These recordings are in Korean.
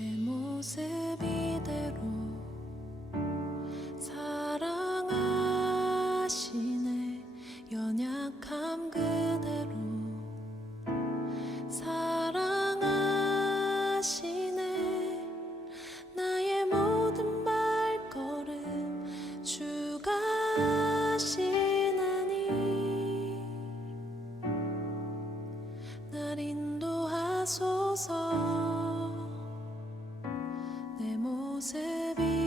내 모습 이대로 사랑하시네. 연약함 그대로 사랑하시네. 나의 모든 발걸음 주가 하시나니 날 인도하소서. 내 모습이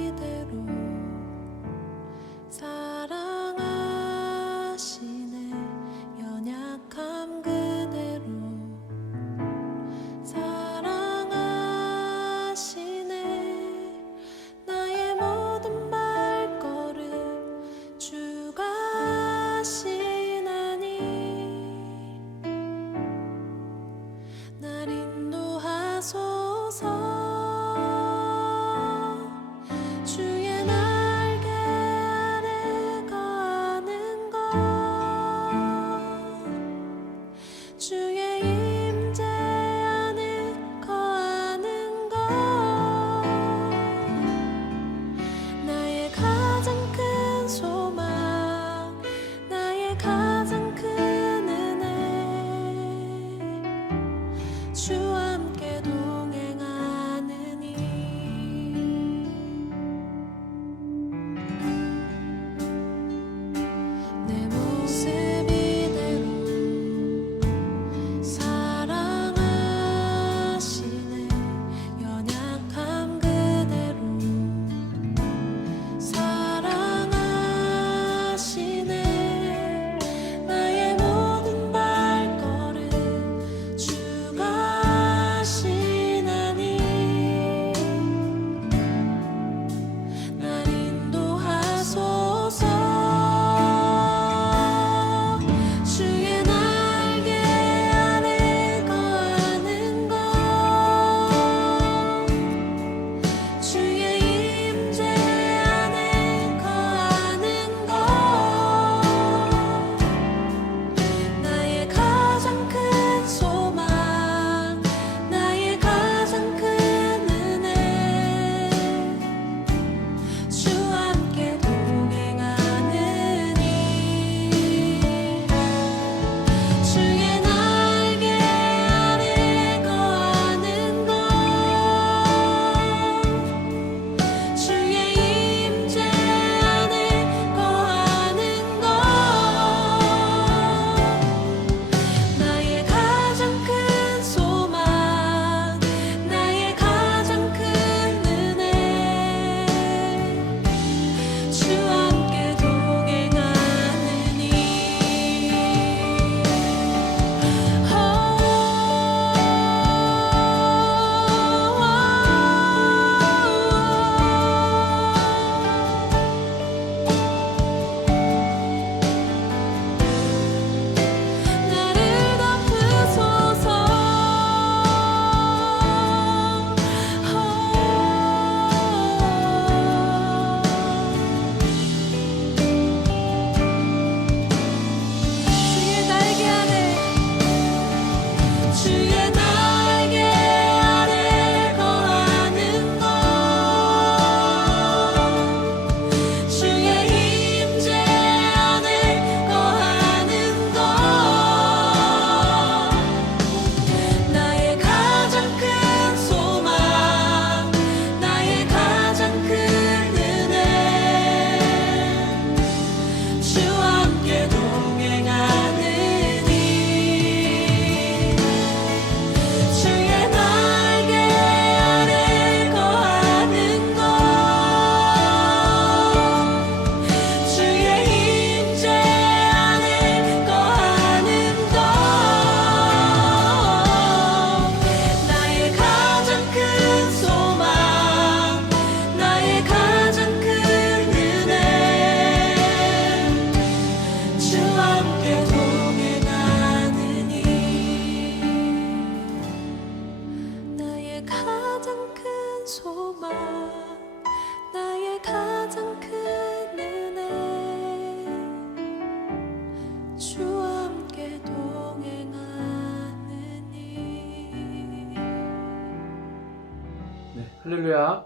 네, 할렐루야.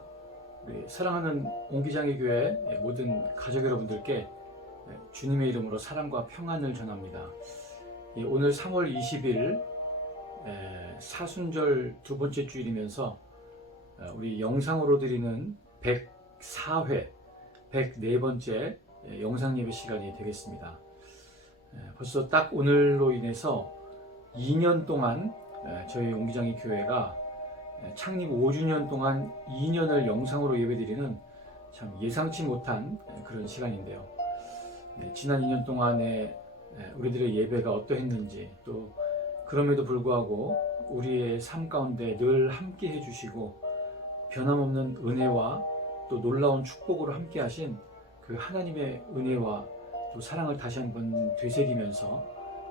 우리 사랑하는 옹기장의 교회 모든 가족 여러분들께 주님의 이름으로 사랑과 평안을 전합니다. 오늘 3월 20일 사순절 두 번째 주일이면서 우리 영상으로 드리는 104회, 104번째 영상 예배 시간이 되겠습니다. 벌써 딱 오늘로 인해서 2년 동안 저희 옹기장의 교회가 창립 5주년 동안 2년을 영상으로 예배드리는 참 예상치 못한 그런 시간인데요. 지난 2년 동안에 우리들의 예배가 어떠했는지, 또 그럼에도 불구하고 우리의 삶 가운데 늘 함께 해주시고 변함없는 은혜와 또 놀라운 축복으로 함께 하신 그 하나님의 은혜와 또 사랑을 다시 한번 되새기면서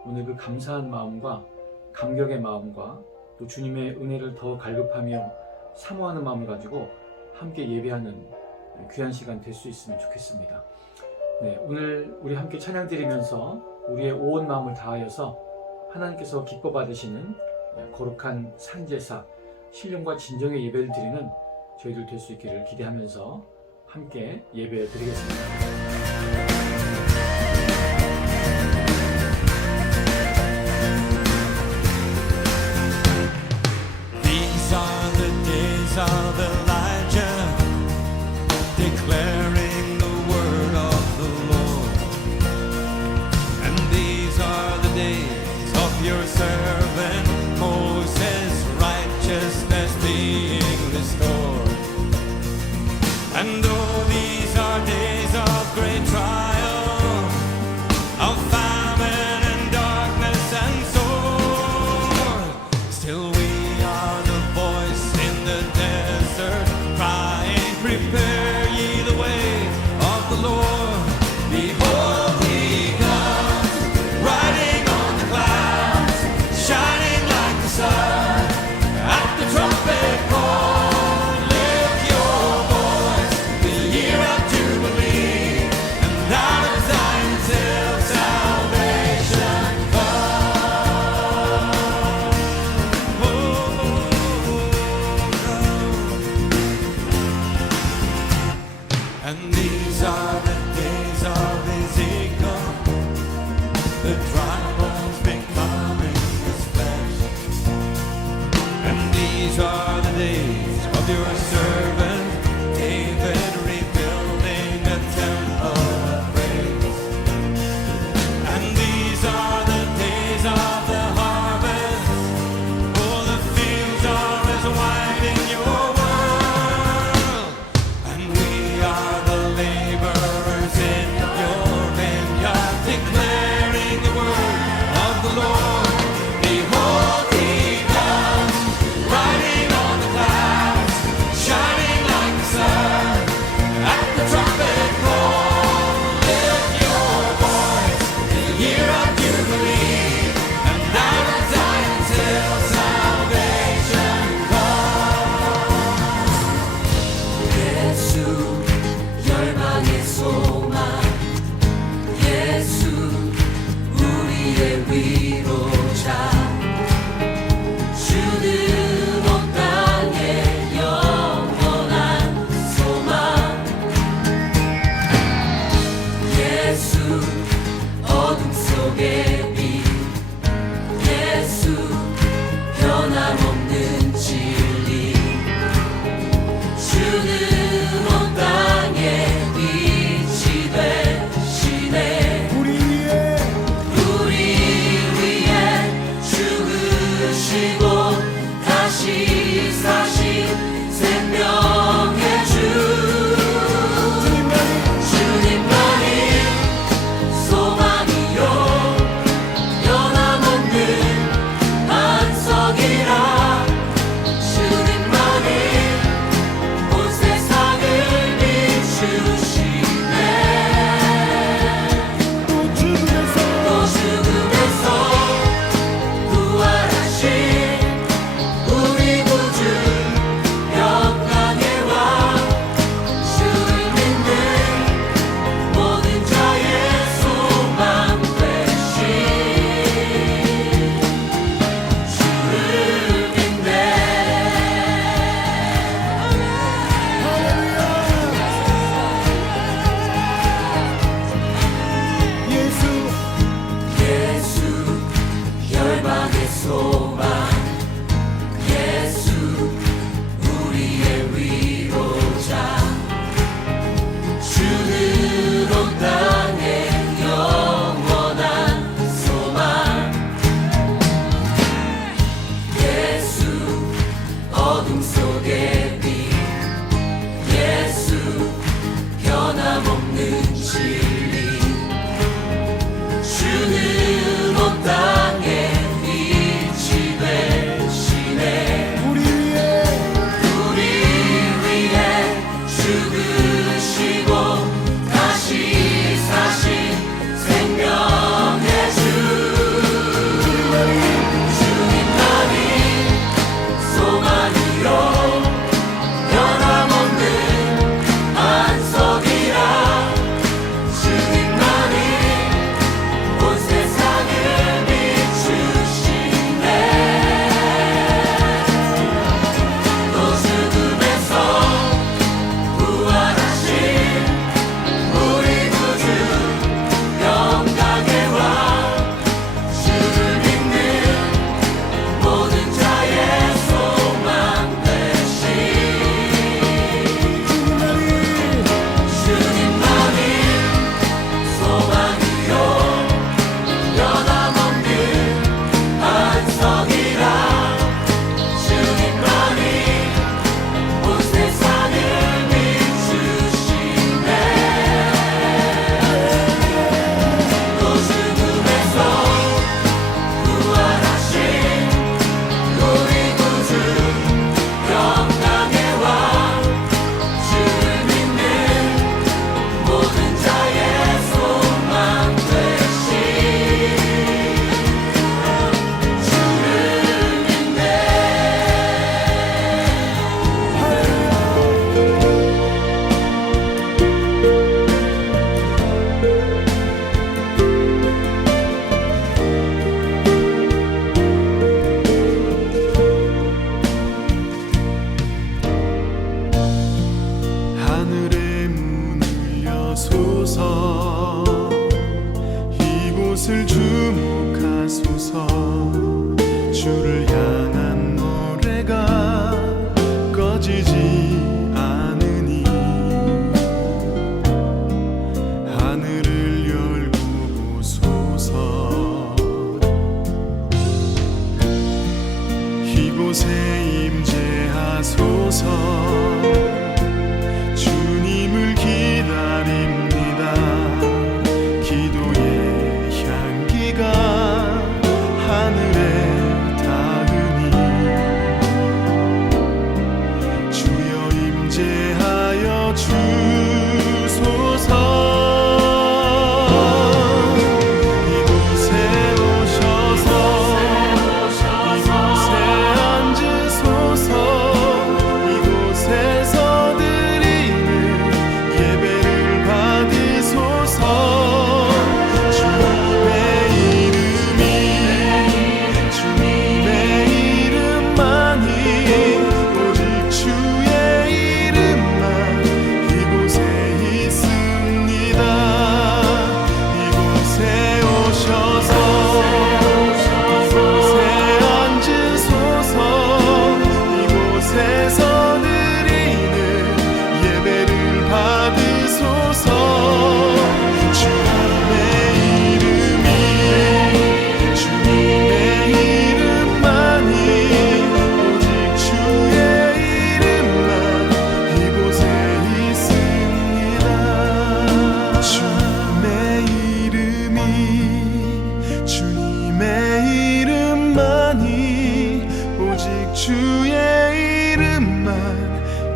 오늘 그 감사한 마음과 감격의 마음과 또 주님의 은혜를 더 갈급하며 사모하는 마음을 가지고 함께 예배하는 귀한 시간 될 수 있으면 좋겠습니다. 오늘 우리 함께 찬양 드리면서 우리의 온 마음을 다하여서 하나님께서 기뻐 받으시는 거룩한 산제사, 신령과 진정의 예배를 드리는 저희들 될 수 있기를 기대하면서 함께 예배 드리겠습니다. Of Elijah, declaring the word of the Lord. And these are the days of your servant Moses, righteousness being restored. And though these are days of great trial, of famine and darkness and sword, still we are the voice in the desert, crying, prepare ye the way of the Lord. Behold, he comes, riding on the clouds, shining like the sun. At the trumpet call, lift your voice, the year of Jubilee, and out of Zion's hill salvation comes. And these are the days of Ezekiel, the dry bones becoming his flesh. And these are the days of your servant David, rebuilding a temple of praise. And these are the days of the harvest, for the fields are as white in your world. And we are the laborers in your vineyard, declaring the word of the Lord. Behold, he comes, riding on the clouds, shining 주옵소서. 이곳을 주목하소서. 주를 향한 노래가 꺼지지 않으니 하늘을 열고 보소서. 이곳에 임재하소서. 주님을 기다립니다. 기도의 향기가 하늘에 닿으니 주여 임재하여 주소서. 이곳에 오셔서 이곳에 앉으소서. 이곳에서 드리는 예배를 받으소서. 주님의 이름이 주님의 이름만이 오직 주의 이름만 이곳에 있습니다. 이곳에 오셔서 이곳에 앉으소서. 이곳에서 드리는 예배를 받으소서. 주님의 이름이 주님의 이름만이 오직 주의 이름만 이곳에 있습니다. 주님의 이름이 주님의 이름만이 오직 주의 이름만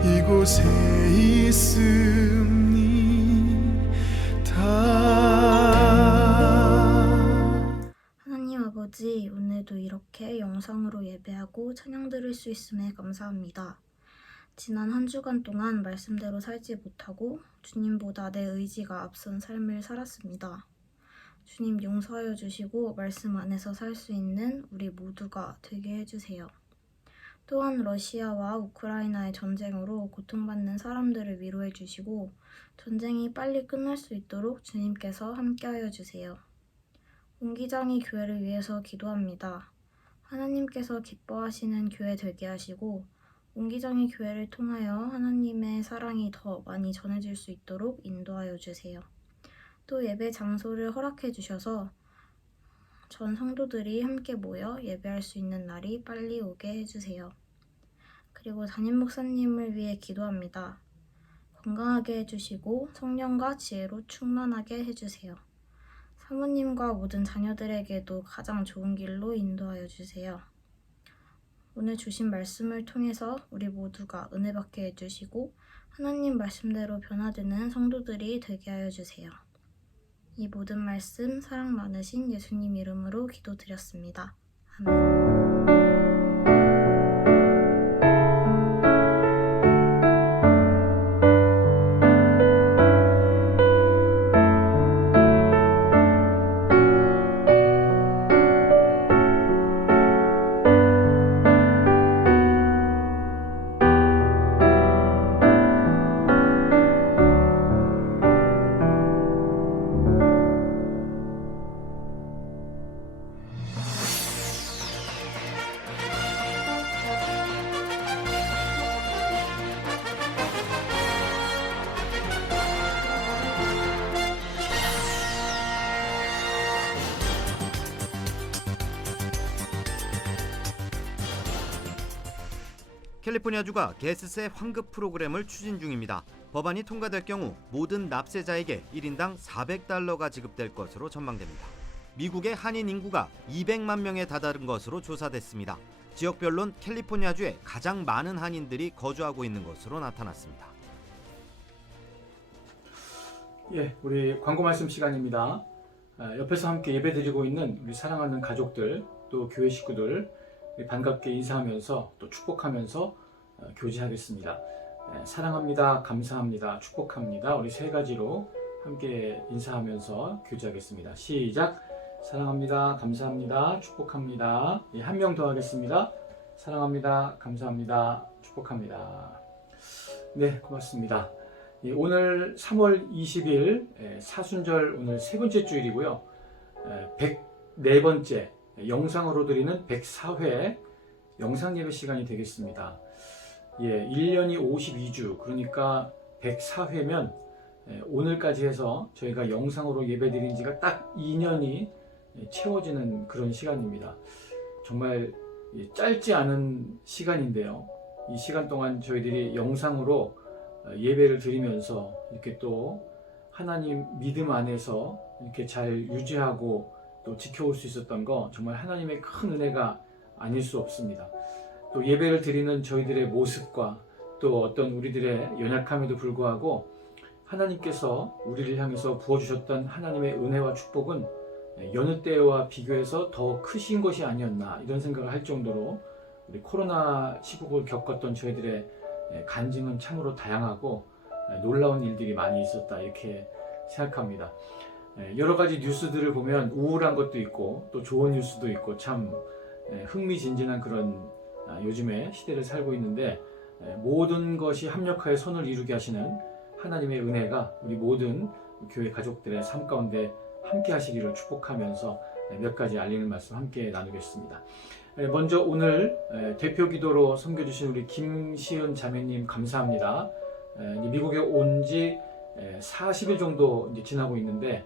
이곳에 있습니다. 하나님 아버지, 오늘도 이렇게 영상으로 예배하고 찬양 드릴 수 있음에 감사합니다. 지난 한 주간 동안 말씀대로 살지 못하고 주님보다 내 의지가 앞선 삶을 살았습니다. 주님 용서하여 주시고 말씀 안에서 살 수 있는 우리 모두가 되게 해주세요. 또한 러시아와 우크라이나의 전쟁으로 고통받는 사람들을 위로해 주시고 전쟁이 빨리 끝날 수 있도록 주님께서 함께하여 주세요. 옹기장이 교회를 위해서 기도합니다. 하나님께서 기뻐하시는 교회 되게 하시고 옹기장이 교회를 통하여 하나님의 사랑이 더 많이 전해질 수 있도록 인도하여 주세요. 또 예배 장소를 허락해 주셔서 전 성도들이 함께 모여 예배할 수 있는 날이 빨리 오게 해주세요. 그리고 담임 목사님을 위해 기도합니다. 건강하게 해주시고 성령과 지혜로 충만하게 해주세요. 사모님과 모든 자녀들에게도 가장 좋은 길로 인도하여 주세요. 오늘 주신 말씀을 통해서 우리 모두가 은혜 받게 해주시고 하나님 말씀대로 변화되는 성도들이 되게 하여 주세요. 이 모든 말씀 사랑 많으신 예수님 이름으로 기도드렸습니다. 아멘. 캘리포니아주가 게스세 환급 프로그램을 추진 중입니다. 법안이 통과될 경우 모든 납세자에게 1인당 $400가 지급될 것으로 전망됩니다. 미국의 한인 인구가 200만 명에 다다른 것으로 조사됐습니다. 지역별론 캘리포니아주에 가장 많은 한인들이 거주하고 있는 것으로 나타났습니다. 예, 우리 광고 말씀 시간입니다. 옆에서 함께 예배드리고 있는 우리 사랑하는 가족들, 또 교회 식구들 반갑게 인사하면서 또 축복하면서 교제하겠습니다. 사랑합니다, 감사합니다, 축복합니다. 우리 세 가지로 함께 인사하면서 교제하겠습니다. 시작! 사랑합니다, 감사합니다, 축복합니다. 한 명 더 하겠습니다. 사랑합니다, 감사합니다, 축복합니다. 네, 고맙습니다. 오늘 3월 20일 사순절 오늘 세 번째 주일이고요. 104번째 영상으로 드리는 104회 영상 예배 시간이 되겠습니다. 1년이 52주, 그러니까 104회면 오늘까지 해서 저희가 영상으로 예배 드린 지가 딱 2년이 채워지는 그런 시간입니다. 정말 짧지 않은 시간인데요. 이 시간 동안 저희들이 영상으로 예배를 드리면서 이렇게 또 하나님 믿음 안에서 이렇게 잘 유지하고 또 지켜올 수 있었던 거 정말 하나님의 큰 은혜가 아닐 수 없습니다. 또 예배를 드리는 저희들의 모습과 또 어떤 우리들의 연약함에도 불구하고 하나님께서 우리를 향해서 부어주셨던 하나님의 은혜와 축복은 여느 때와 비교해서 더 크신 것이 아니었나 이런 생각을 할 정도로 우리 코로나 시국을 겪었던 저희들의 간증은 참으로 다양하고 놀라운 일들이 많이 있었다 이렇게 생각합니다. 여러 가지 뉴스들을 보면 우울한 것도 있고 또 좋은 뉴스도 있고 참 흥미진진한 그런 요즘의 시대를 살고 있는데 모든 것이 합력하여 선을 이루게 하시는 하나님의 은혜가 우리 모든 교회 가족들의 삶 가운데 함께 하시기를 축복하면서 몇 가지 알리는 말씀 함께 나누겠습니다. 먼저 오늘 대표 기도로 섬겨주신 우리 김시은 자매님 감사합니다. 미국에 온 지 40일 정도 이제 지나고 있는데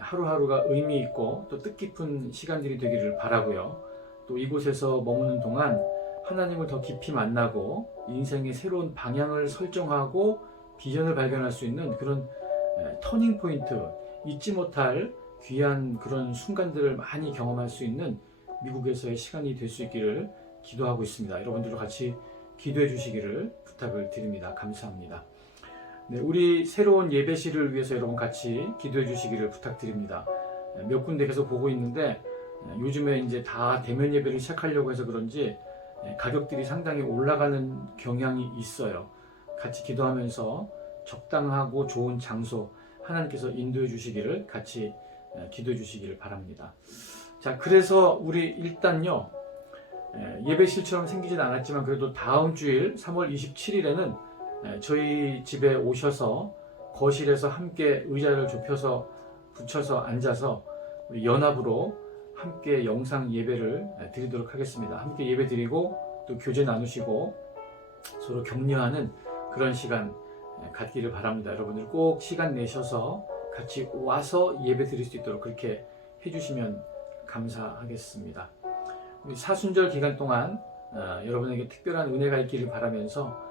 하루하루가 의미 있고 또 뜻깊은 시간들이 되기를 바라고요. 또 이곳에서 머무는 동안 하나님을 더 깊이 만나고 인생의 새로운 방향을 설정하고 비전을 발견할 수 있는 그런 터닝 포인트, 잊지 못할 귀한 그런 순간들을 많이 경험할 수 있는 미국에서의 시간이 될 수 있기를 기도하고 있습니다. 여러분들도 같이 기도해 주시기를 부탁을 드립니다. 감사합니다. 네, 우리 새로운 예배실을 위해서 여러분 같이 기도해 주시기를 부탁드립니다. 몇 군데 계속 보고 있는데 요즘에 이제 다 대면 예배를 시작하려고 해서 그런지 가격들이 상당히 올라가는 경향이 있어요. 같이 기도하면서 적당하고 좋은 장소 하나님께서 인도해 주시기를 같이 기도해 주시기를 바랍니다. 자, 그래서 우리 일단요 예배실처럼 생기진 않았지만 그래도 다음 주일 3월 27일에는 저희 집에 오셔서 거실에서 함께 의자를 좁혀서 붙여서 앉아서 우리 연합으로 함께 영상 예배를 드리도록 하겠습니다. 함께 예배 드리고 또 교제 나누시고 서로 격려하는 그런 시간 갖기를 바랍니다. 여러분들 꼭 시간 내셔서 같이 와서 예배 드릴 수 있도록 그렇게 해주시면 감사하겠습니다. 우리 사순절 기간 동안 여러분에게 특별한 은혜가 있기를 바라면서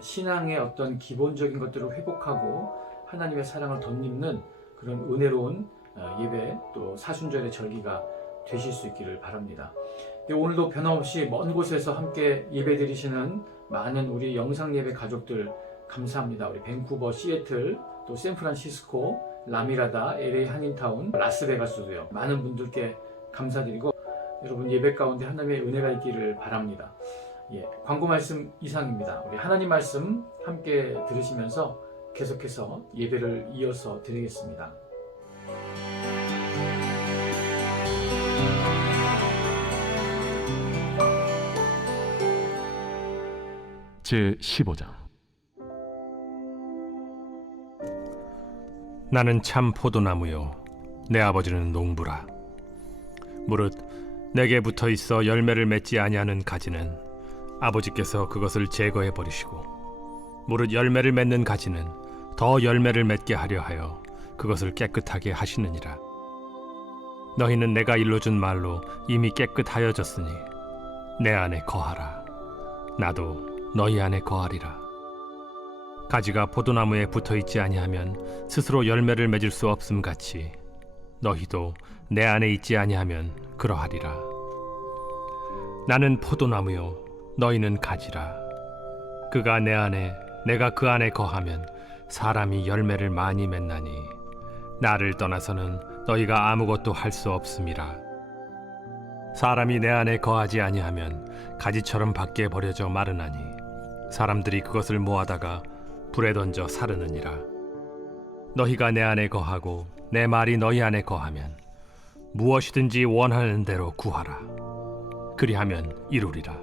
신앙의 어떤 기본적인 것들을 회복하고 하나님의 사랑을 덧입는 그런 은혜로운 예배 또 사순절의 절기가 되실 수 있기를 바랍니다. 오늘도 변함없이 먼 곳에서 함께 예배 드리시는 많은 우리 영상 예배 가족들 감사합니다. 우리 밴쿠버, 시애틀, 또 샌프란시스코, 라미라다, LA 한인타운, 라스베가스도요. 많은 분들께 감사드리고 여러분 예배 가운데 하나님의 은혜가 있기를 바랍니다. 광고 말씀 이상입니다. 우리 하나님 말씀 함께 들으시면서 계속해서 예배를 이어서 드리겠습니다. 제15장 나는 참 포도나무요 내 아버지는 농부라. 무릇 내게 붙어 있어 열매를 맺지 아니하는 가지는 아버지께서 그것을 제거해 버리시고 무릇 열매를 맺는 가지는 더 열매를 맺게 하려 하여 그것을 깨끗하게 하시느니라. 너희는 내가 일러준 말로 이미 깨끗하여졌으니 내 안에 거하라. 나도 너희 안에 거하리라. 가지가 포도나무에 붙어있지 아니하면 스스로 열매를 맺을 수 없음 같이 너희도 내 안에 있지 아니하면 그러하리라. 나는 포도나무요 너희는 가지라. 그가 내 안에 내가 그 안에 거하면 사람이 열매를 많이 맺나니 나를 떠나서는 너희가 아무것도 할 수 없음이라. 사람이 내 안에 거하지 아니하면 가지처럼 밖에 버려져 마르나니 사람들이 그것을 모아다가 불에 던져 사르느니라. 너희가 내 안에 거하고 내 말이 너희 안에 거하면 무엇이든지 원하는 대로 구하라. 그리하면 이루리라.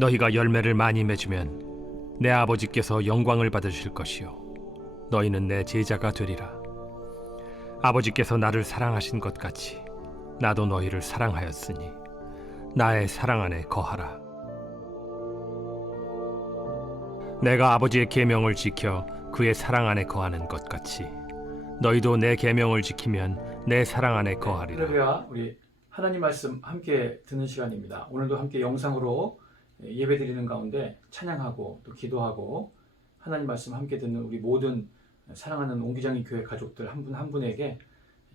너희가 열매를 많이 맺으면 내 아버지께서 영광을 받으실 것이요 너희는 내 제자가 되리라. 아버지께서 나를 사랑하신 것 같이 나도 너희를 사랑하였으니 나의 사랑 안에 거하라. 내가 아버지의 계명을 지켜 그의 사랑 안에 거하는 것 같이 너희도 내 계명을 지키면 내 사랑 안에 거하리라. 할렐루야. 우리 하나님 말씀 함께 듣는 시간입니다. 오늘도 함께 영상으로 예배드리는 가운데 찬양하고 또 기도하고 하나님 말씀 함께 듣는 우리 모든 사랑하는 옹기장이 교회 가족들 한 분 한 분에게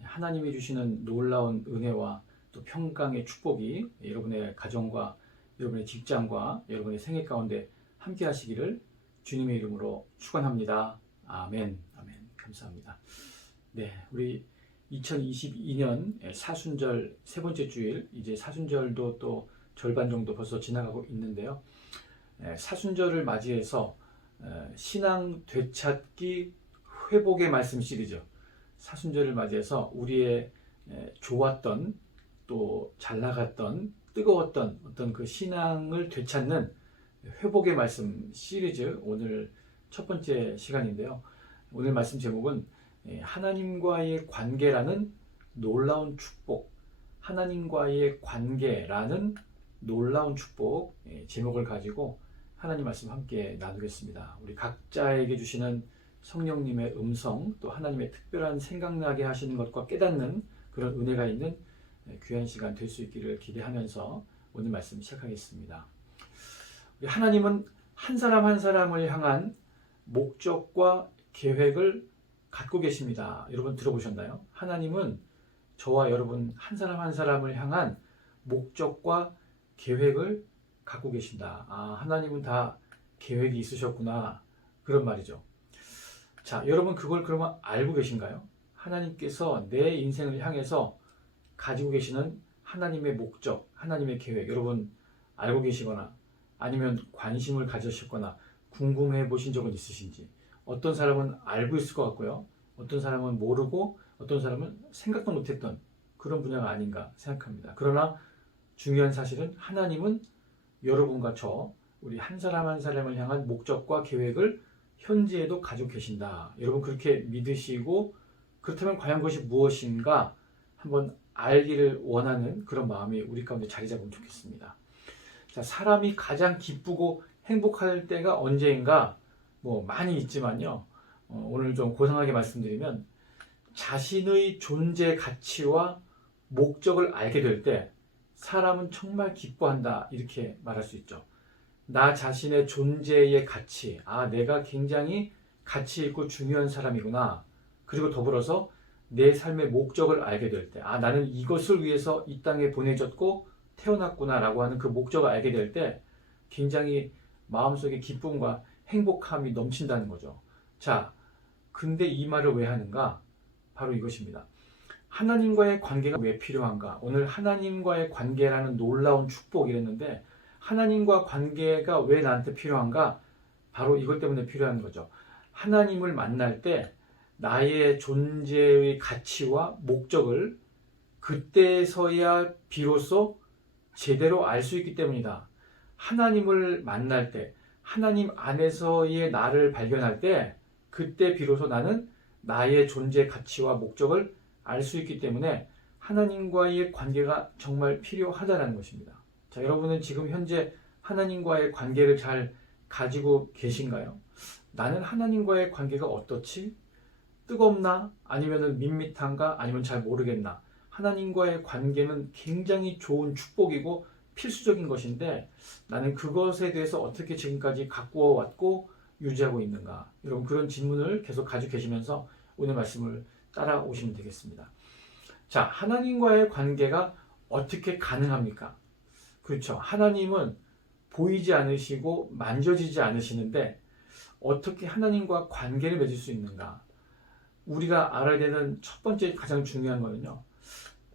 하나님이 주시는 놀라운 은혜와 또 평강의 축복이 여러분의 가정과 여러분의 직장과 여러분의 생애 가운데 함께 하시기를 주님의 이름으로 축원합니다. 아멘. 아멘. 감사합니다. 네, 우리 2022년 사순절 세 번째 주일, 이제 사순절도 또 절반 정도 벌써 지나가고 있는데요. 사순절을 맞이해서 신앙 되찾기 회복의 말씀 시리즈, 사순절을 맞이해서 우리의 좋았던 또 잘 나갔던 뜨거웠던 어떤 그 신앙을 되찾는 회복의 말씀 시리즈, 오늘 첫 번째 시간인데요. 오늘 말씀 제목은 하나님과의 관계라는 놀라운 축복, 하나님과의 관계라는 놀라운 축복 제목을 가지고 하나님 말씀 함께 나누겠습니다. 우리 각자에게 주시는 성령님의 음성, 또 하나님의 특별한 생각나게 하시는 것과 깨닫는 그런 은혜가 있는 귀한 시간 될 수 있기를 기대하면서 오늘 말씀 시작하겠습니다. 하나님은 한 사람 한 사람을 향한 목적과 계획을 갖고 계십니다. 여러분 들어보셨나요? 하나님은 저와 여러분 한 사람 한 사람을 향한 목적과 계획을 갖고 계신다. 아, 하나님은 다 계획이 있으셨구나. 그런 말이죠. 자, 여러분 그걸 그러면 알고 계신가요? 하나님께서 내 인생을 향해서 가지고 계시는 하나님의 목적, 하나님의 계획, 여러분 알고 계시거나 아니면 관심을 가지셨거나 궁금해 보신 적은 있으신지. 어떤 사람은 알고 있을 것 같고요. 어떤 사람은 모르고 어떤 사람은 생각도 못했던 그런 분야가 아닌가 생각합니다. 그러나 중요한 사실은 하나님은 여러분과 저, 우리 한 사람 한 사람을 향한 목적과 계획을 현재에도 가지고 계신다. 여러분 그렇게 믿으시고 그렇다면 과연 그것이 무엇인가 한번 알기를 원하는 그런 마음이 우리 가운데 자리 잡으면 좋겠습니다. 자, 사람이 가장 기쁘고 행복할 때가 언제인가 뭐 많이 있지만요. 오늘 좀 고상하게 말씀드리면 자신의 존재 가치와 목적을 알게 될 때 사람은 정말 기뻐한다 이렇게 말할 수 있죠. 나 자신의 존재의 가치, 아 내가 굉장히 가치 있고 중요한 사람이구나. 그리고 더불어서 내 삶의 목적을 알게 될 때, 아 나는 이것을 위해서 이 땅에 보내졌고 태어났구나 라고 하는 그 목적을 알게 될 때 굉장히 마음속에 기쁨과 행복함이 넘친다는 거죠. 자, 근데 이 말을 왜 하는가? 바로 이것입니다. 하나님과의 관계가 왜 필요한가? 오늘 하나님과의 관계라는 놀라운 축복이랬는데 하나님과 관계가 왜 나한테 필요한가? 바로 이것 때문에 필요한 거죠. 하나님을 만날 때 나의 존재의 가치와 목적을 그때서야 비로소 제대로 알 수 있기 때문이다. 하나님을 만날 때, 하나님 안에서의 나를 발견할 때 그때 비로소 나는 나의 존재 가치와 목적을 알 수 있기 때문에 하나님과의 관계가 정말 필요하다는 것입니다. 자, 여러분은 지금 현재 하나님과의 관계를 잘 가지고 계신가요? 나는 하나님과의 관계가 어떻지? 뜨겁나? 아니면 밋밋한가? 아니면 잘 모르겠나? 하나님과의 관계는 굉장히 좋은 축복이고 필수적인 것인데 나는 그것에 대해서 어떻게 지금까지 가꾸어 왔고 유지하고 있는가? 여러분 그런 질문을 계속 가지고 계시면서 오늘 말씀을 따라오시면 되겠습니다. 자, 하나님과의 관계가 어떻게 가능합니까? 그렇죠. 하나님은 보이지 않으시고 만져지지 않으시는데 어떻게 하나님과 관계를 맺을 수 있는가? 우리가 알아야 되는 첫 번째 가장 중요한 거는요.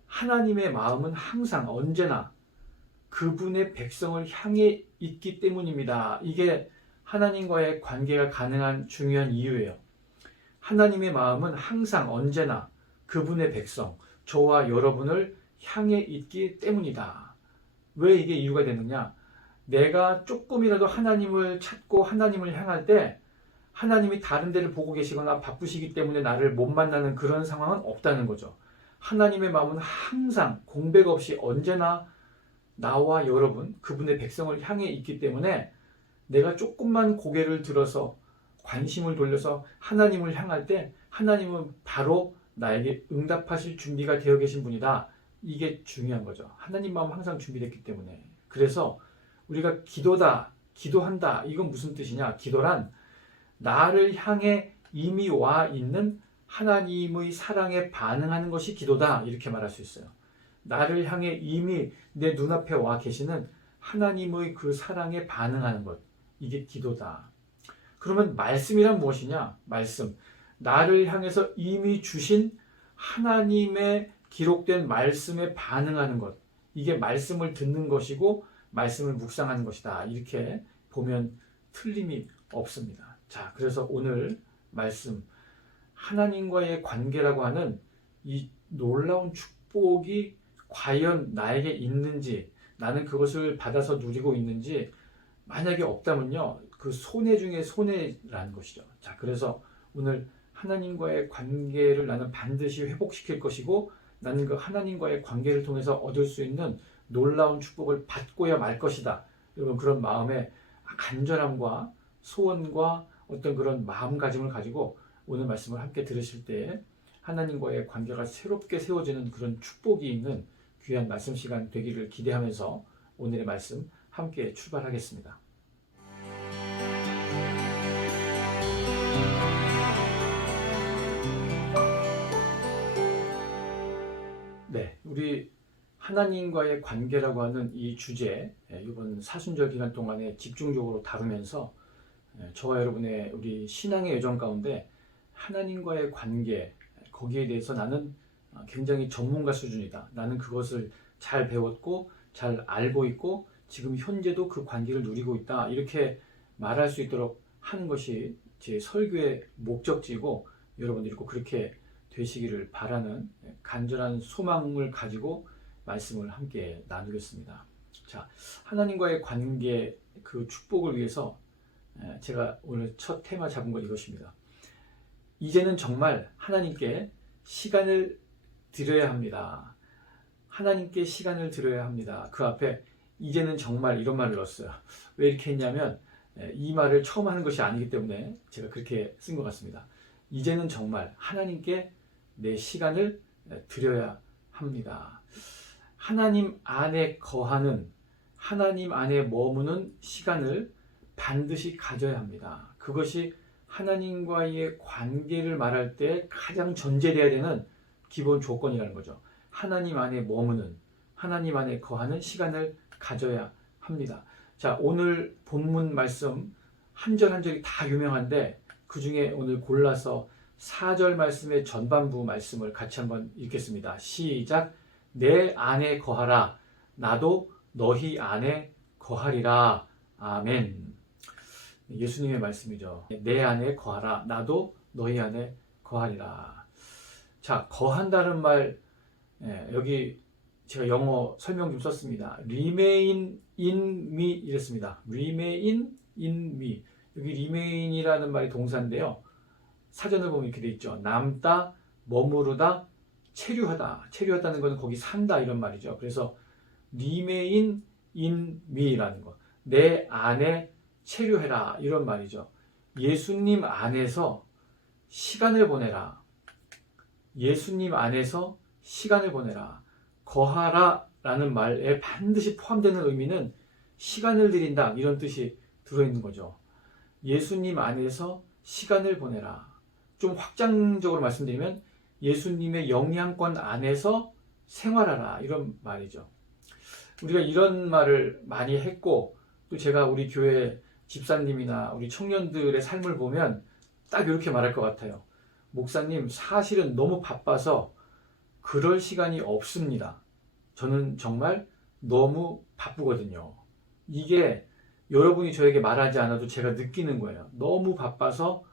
하나님의 마음은 항상 언제나 그분의 백성을 향해 있기 때문입니다. 이게 하나님과의 관계가 가능한 중요한 이유예요. 하나님의 마음은 항상 언제나 그분의 백성, 저와 여러분을 향해 있기 때문이다. 왜 이게 이유가 되느냐? 내가 조금이라도 하나님을 찾고 하나님을 향할 때 하나님이 다른 데를 보고 계시거나 바쁘시기 때문에 나를 못 만나는 그런 상황은 없다는 거죠. 하나님의 마음은 항상 공백 없이 언제나 나와 여러분, 그분의 백성을 향해 있기 때문에 내가 조금만 고개를 들어서 관심을 돌려서 하나님을 향할 때 하나님은 바로 나에게 응답하실 준비가 되어 계신 분이다. 이게 중요한 거죠. 하나님 마음 항상 준비됐기 때문에. 그래서 우리가 기도한다. 이건 무슨 뜻이냐? 기도란 나를 향해 이미 와 있는 하나님의 사랑에 반응하는 것이 기도다. 이렇게 말할 수 있어요. 나를 향해 이미 내 눈앞에 와 계시는 하나님의 그 사랑에 반응하는 것. 이게 기도다. 그러면 말씀이란 무엇이냐? 말씀. 나를 향해서 이미 주신 하나님의 기록된 말씀에 반응하는 것. 이게 말씀을 듣는 것이고 말씀을 묵상하는 것이다. 이렇게 보면 틀림이 없습니다. 자, 그래서 오늘 말씀 하나님과의 관계라고 하는 이 놀라운 축복이 과연 나에게 있는지, 나는 그것을 받아서 누리고 있는지, 만약에 없다면요, 그 손해 중에 손해라는 것이죠. 자, 그래서 오늘 하나님과의 관계를 나는 반드시 회복시킬 것이고, 나는 그 하나님과의 관계를 통해서 얻을 수 있는 놀라운 축복을 받고야 말 것이다. 여러분, 그런 마음의 간절함과 소원과 어떤 그런 마음가짐을 가지고 오늘 말씀을 함께 들으실 때 하나님과의 관계가 새롭게 세워지는 그런 축복이 있는 귀한 말씀 시간 되기를 기대하면서 오늘의 말씀 함께 출발하겠습니다. 네, 우리 하나님과의 관계라고 하는 이 주제, 이번 사순절 기간 동안에 집중적으로 다루면서 저와 여러분의 우리 신앙의 여정 가운데 하나님과의 관계, 거기에 대해서 나는 굉장히 전문가 수준이다. 나는 그것을 잘 배웠고 잘 알고 있고 지금 현재도 그 관계를 누리고 있다. 이렇게 말할 수 있도록 하는 것이 제 설교의 목적지고 여러분들이 꼭 그렇게 되시기를 바라는 간절한 소망을 가지고 말씀을 함께 나누겠습니다. 자, 하나님과의 관계 그 축복을 위해서 제가 오늘 첫 테마 잡은 건 이것입니다. 이제는 정말 하나님께 시간을 드려야 합니다. 하나님께 시간을 드려야 합니다. 그 앞에 이제는 정말 이런 말을 넣었어요. 왜 이렇게 했냐면 이 말을 처음 하는 것이 아니기 때문에 제가 그렇게 쓴 것 같습니다. 이제는 정말 하나님께 내 시간을 드려야 합니다. 하나님 안에 거하는, 하나님 안에 머무는 시간을 반드시 가져야 합니다. 그것이 하나님과의 관계를 말할 때 가장 전제되어야 되는 기본 조건이라는 거죠. 하나님 안에 머무는, 하나님 안에 거하는 시간을 가져야 합니다. 자, 오늘 본문 말씀 한 절 한 절이 다 유명한데 그 중에 오늘 골라서 4절 말씀의 전반부 말씀을 같이 한번 읽겠습니다. 시작. 내 안에 거하라. 나도 너희 안에 거하리라. 아멘. 예수님의 말씀이죠. 내 안에 거하라. 나도 너희 안에 거하리라. 자, 거한다는 말, 여기 제가 영어 설명 좀 썼습니다. remain in me 이랬습니다. remain in me. 여기 remain이라는 말이 동사인데요. 사전을 보면 이렇게 돼 있죠. 남다, 머무르다, 체류하다. 체류하다는 것은 거기 산다 이런 말이죠. 그래서 remain in me라는 거. 내 안에 체류해라 이런 말이죠. 예수님 안에서 시간을 보내라. 예수님 안에서 시간을 보내라. 거하라 라는 말에 반드시 포함되는 의미는 시간을 드린다 이런 뜻이 들어있는 거죠. 예수님 안에서 시간을 보내라. 좀 확장적으로 말씀드리면 예수님의 영향권 안에서 생활하라 이런 말이죠. 우리가 이런 말을 많이 했고 또 제가 우리 교회 집사님이나 우리 청년들의 삶을 보면 딱 이렇게 말할 것 같아요. 목사님, 사실은 너무 바빠서 그럴 시간이 없습니다. 저는 정말 너무 바쁘거든요. 이게 여러분이 저에게 말하지 않아도 제가 느끼는 거예요. 너무 바빠서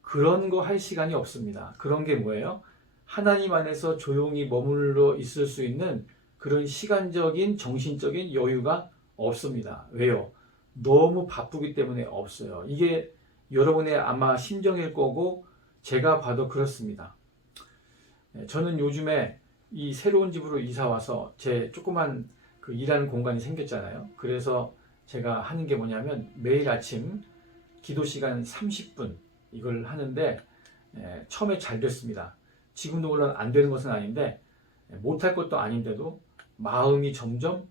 그런 거 할 시간이 없습니다. 그런 게 뭐예요? 하나님 안에서 조용히 머물러 있을 수 있는 그런 시간적인 정신적인 여유가 없습니다. 왜요? 너무 바쁘기 때문에 없어요. 이게 여러분의 아마 심정일 거고 제가 봐도 그렇습니다. 저는 요즘에 이 새로운 집으로 이사 와서 제 조그만 그 일하는 공간이 생겼잖아요. 그래서 제가 하는 게 뭐냐면 매일 아침 기도 시간 30분 이걸 하는데 처음에 잘 됐습니다. 지금도 물론 안 되는 것은 아닌데 못할 것도 아닌데도 마음이 점점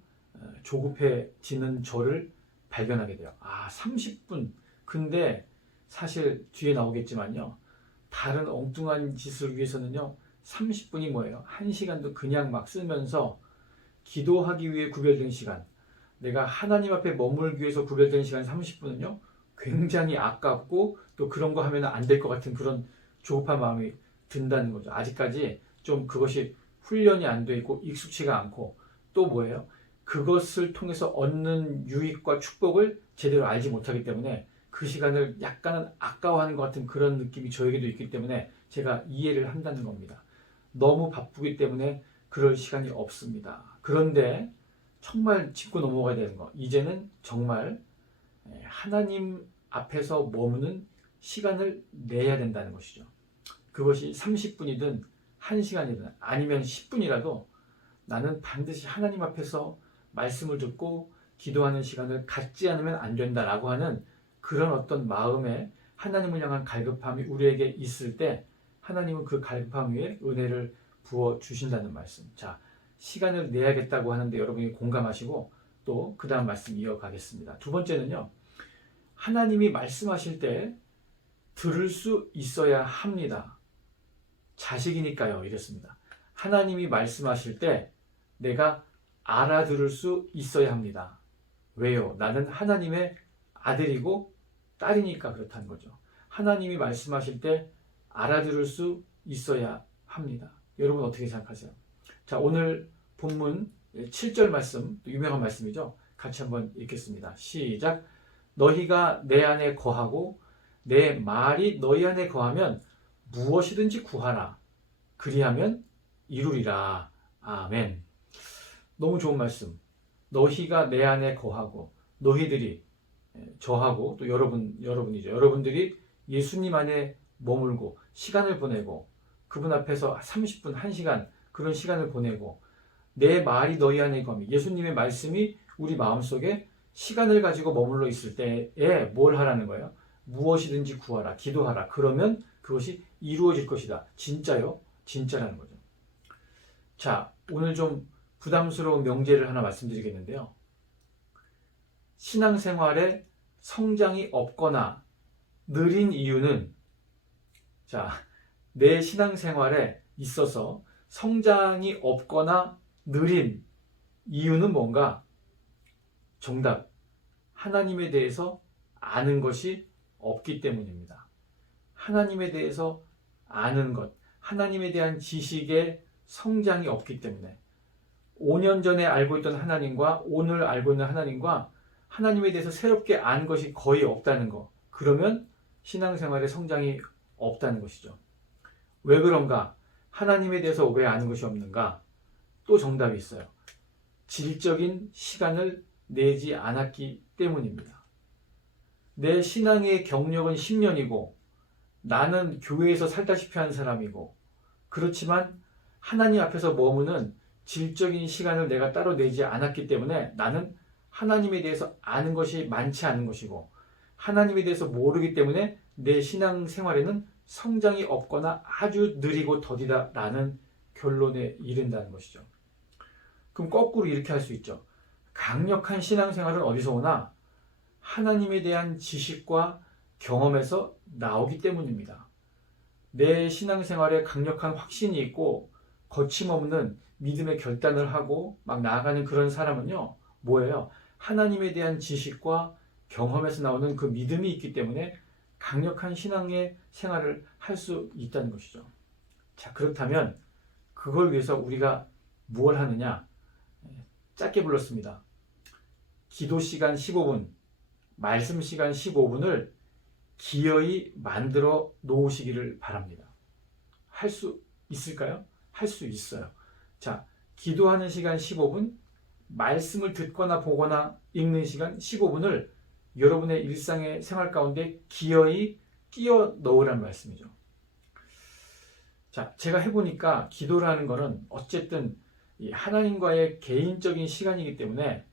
조급해지는 저를 발견하게 돼요. 30분. 근데 사실 뒤에 나오겠지만요. 다른 엉뚱한 짓을 위해서는요. 30분이 뭐예요? 1시간도 그냥 막 쓰면서 기도하기 위해 구별된 시간, 내가 하나님 앞에 머물기 위해서 구별된 시간 30분은요. 굉장히 아깝고 또 그런 거 하면 안 될 것 같은 그런 조급한 마음이 든다는 거죠. 아직까지 좀 그것이 훈련이 안 돼 있고 익숙치가 않고 또 뭐예요? 그것을 통해서 얻는 유익과 축복을 제대로 알지 못하기 때문에 그 시간을 약간은 아까워하는 것 같은 그런 느낌이 저에게도 있기 때문에 제가 이해를 한다는 겁니다. 너무 바쁘기 때문에 그럴 시간이 없습니다. 그런데 정말 짚고 넘어가야 되는 거, 이제는 정말 하나님 앞에서 머무는 시간을 내야 된다는 것이죠. 그것이 30분이든 1시간이든 아니면 10분이라도 나는 반드시 하나님 앞에서 말씀을 듣고 기도하는 시간을 갖지 않으면 안 된다라고 하는 그런 어떤 마음에 하나님을 향한 갈급함이 우리에게 있을 때 하나님은 그 갈급함 위에 은혜를 부어 주신다는 말씀. 자, 시간을 내야겠다고 하는데 여러분이 공감하시고 또 그 다음 말씀 이어가겠습니다. 두 번째는요. 하나님이 말씀하실 때 들을 수 있어야 합니다. 자식이니까요. 이랬습니다. 하나님이 말씀하실 때 내가 알아들을 수 있어야 합니다. 왜요? 나는 하나님의 아들이고 딸이니까 그렇다는 거죠. 하나님이 말씀하실 때 알아들을 수 있어야 합니다. 여러분 어떻게 생각하세요? 자, 오늘 본문 7절 말씀, 유명한 말씀이죠. 같이 한번 읽겠습니다. 시작. 너희가 내 안에 거하고 내 말이 너희 안에 거하면 무엇이든지 구하라. 그리하면 이루리라. 아멘. 너무 좋은 말씀. 너희가 내 안에 거하고 너희들이 저하고 또 여러분이죠. 여러분들이 예수님 안에 머물고 시간을 보내고 그분 앞에서 30분, 1시간 그런 시간을 보내고 내 말이 너희 안에 거하면 예수님의 말씀이 우리 마음속에 시간을 가지고 머물러 있을 때에 뭘 하라는 거예요? 무엇이든지 구하라, 기도하라. 그러면 그것이 이루어질 것이다. 진짜요? 진짜라는 거죠. 자, 오늘 좀 부담스러운 명제를 하나 말씀드리겠는데요. 신앙생활에 성장이 없거나 느린 이유는, 자, 내 신앙생활에 있어서 성장이 없거나 느린 이유는 뭔가? 정답. 하나님에 대해서 아는 것이 없기 때문입니다. 하나님에 대해서 아는 것, 하나님에 대한 지식의 성장이 없기 때문에 5년 전에 알고 있던 하나님과 오늘 알고 있는 하나님과 하나님에 대해서 새롭게 아는 것이 거의 없다는 거. 그러면 신앙생활의 성장이 없다는 것이죠. 왜 그런가? 하나님에 대해서 왜 아는 것이 없는가? 또 정답이 있어요. 질적인 시간을 내지 않았기 때문입니다. 내 신앙의 경력은 10년이고 나는 교회에서 살다시피 한 사람이고 그렇지만 하나님 앞에서 머무는 질적인 시간을 내가 따로 내지 않았기 때문에 나는 하나님에 대해서 아는 것이 많지 않은 것이고 하나님에 대해서 모르기 때문에 내 신앙생활에는 성장이 없거나 아주 느리고 더디다라는 결론에 이른다는 것이죠. 그럼 거꾸로 이렇게 할 수 있죠. 강력한 신앙생활은 어디서 오나? 하나님에 대한 지식과 경험에서 나오기 때문입니다. 내 신앙생활에 강력한 확신이 있고 거침없는 믿음의 결단을 하고 막 나아가는 그런 사람은요. 뭐예요? 하나님에 대한 지식과 경험에서 나오는 그 믿음이 있기 때문에 강력한 신앙의 생활을 할 수 있다는 것이죠. 자, 그렇다면 그걸 위해서 우리가 무엇을 하느냐? 짧게 불렀습니다. 기도 시간 15분, 말씀 시간 15분을 기어이 만들어 놓으시기를 바랍니다. 할 수 있을까요? 할 수 있어요. 자, 기도하는 시간 15분, 말씀을 듣거나 보거나 읽는 시간 15분을 여러분의 일상의 생활 가운데 기어이 끼워 넣으라는 말씀이죠. 자, 제가 해보니까 기도라는 거는 어쨌든 이 하나님과의 개인적인 시간이기 때문에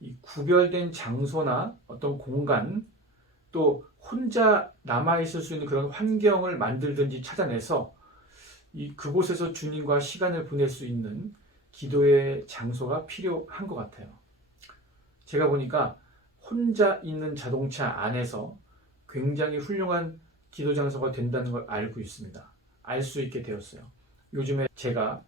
이 구별된 장소나 어떤 공간, 또 혼자 남아있을 수 있는 그런 환경을 만들든지 찾아내서 그곳에서 주님과 시간을 보낼 수 있는 기도의 장소가 필요한 것 같아요. 제가 보니까 혼자 있는 자동차 안에서 굉장히 훌륭한 기도 장소가 된다는 걸 알고 있습니다. 알 수 있게 되었어요. 요즘에 제가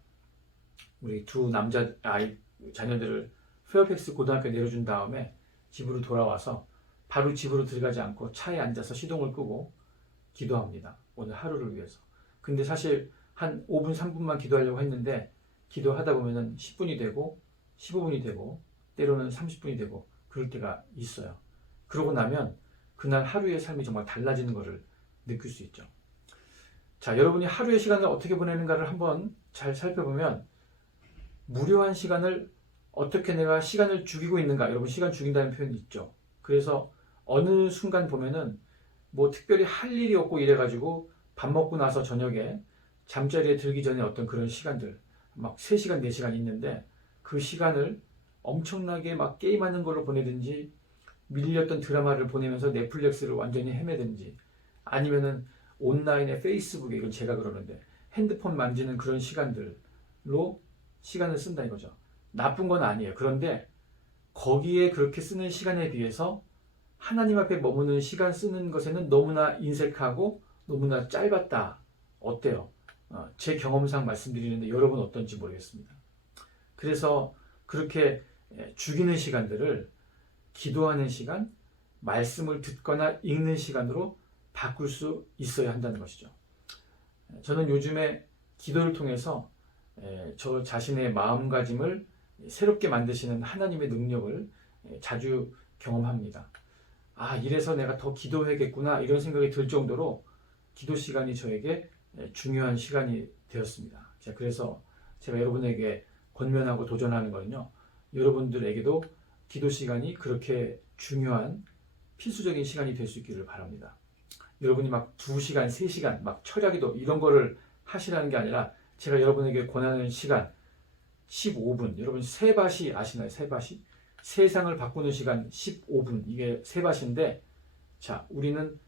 우리 두 남자 아이 자녀들을 페어팩스 고등학교에 내려준 다음에 집으로 돌아와서 바로 집으로 들어가지 않고 차에 앉아서 시동을 끄고 기도합니다. 오늘 하루를 위해서. 근데 사실 한 5분, 3분만 기도하려고 했는데 기도하다 보면은 10분이 되고 15분이 되고 때로는 30분이 되고 그럴 때가 있어요. 그러고 나면 그날 하루의 삶이 정말 달라지는 것을 느낄 수 있죠. 자, 여러분이 하루의 시간을 어떻게 보내는가를 한번 잘 살펴보면 무료한 시간을 어떻게 내가 시간을 죽이고 있는가, 여러분 시간 죽인다는 표현이 있죠. 그래서 어느 순간 보면은 뭐 특별히 할 일이 없고 이래가지고 밥 먹고 나서 저녁에 잠자리에 들기 전에 어떤 그런 시간들 막 3시간, 4시간 있는데 그 시간을 엄청나게 막 게임하는 걸로 보내든지 밀렸던 드라마를 보내면서 넷플릭스를 완전히 헤매든지 아니면은 온라인에 페이스북에, 이건 제가 그러는데 핸드폰 만지는 그런 시간들로 시간을 쓴다 이거죠. 나쁜 건 아니에요. 그런데 거기에 그렇게 쓰는 시간에 비해서 하나님 앞에 머무는 시간 쓰는 것에는 너무나 인색하고 너무나 짧았다. 어때요? 제 경험상 말씀드리는데 여러분 어떤지 모르겠습니다. 그래서 그렇게 죽이는 시간들을 기도하는 시간, 말씀을 듣거나 읽는 시간으로 바꿀 수 있어야 한다는 것이죠. 저는 요즘에 기도를 통해서 저 자신의 마음가짐을 새롭게 만드시는 하나님의 능력을 자주 경험합니다. 아, 이래서 내가 더 기도해야겠구나 이런 생각이 들 정도로 기도 시간이 저에게 중요한 시간이 되었습니다. 자, 그래서 제가 여러분에게 권면하고 도전하는 거는요, 여러분들에게도 기도 시간이 그렇게 중요한 필수적인 시간이 될 수 있기를 바랍니다. 여러분이 막 2시간, 3시간 막 철야기도 이런 거를 하시라는 게 아니라 제가 여러분에게 권하는 시간 15분. 여러분 세바시 아시나요? 세바시? 세상을 바꾸는 시간 15분. 이게 세바시인데, 자, 우리는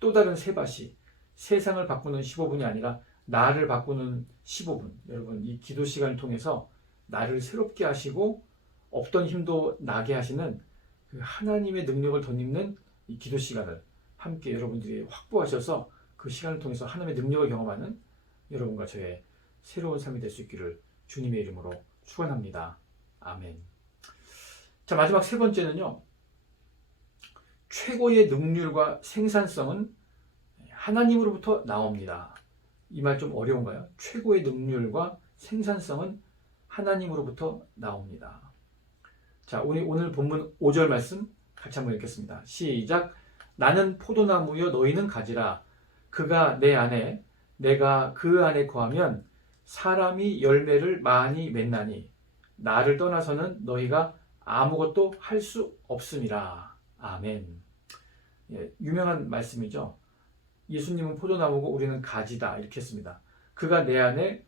또 다른 세바시. 세상을 바꾸는 15분이 아니라 나를 바꾸는 15분. 여러분 이 기도 시간을 통해서 나를 새롭게 하시고 없던 힘도 나게 하시는 그 하나님의 능력을 덧입는 이 기도 시간을 함께 여러분들이 확보하셔서 그 시간을 통해서 하나님의 능력을 경험하는 여러분과 저의 새로운 삶이 될 수 있기를 주님의 이름으로 축원합니다. 아멘. 자, 마지막 3번째는요. 최고의 능률과 생산성은 하나님으로부터 나옵니다. 이 말 좀 어려운가요? 최고의 능률과 생산성은 하나님으로부터 나옵니다. 자, 우리 오늘 본문 5절 말씀 같이 한번 읽겠습니다. 시작. 나는 포도나무여 너희는 가지라. 그가 내 안에 내가 그 안에 거하면 사람이 열매를 많이 맺나니 나를 떠나서는 너희가 아무것도 할 수 없음이라. 아멘. 예, 유명한 말씀이죠. 예수님은 포도나무고 우리는 가지다 이렇게 했습니다. 그가 내 안에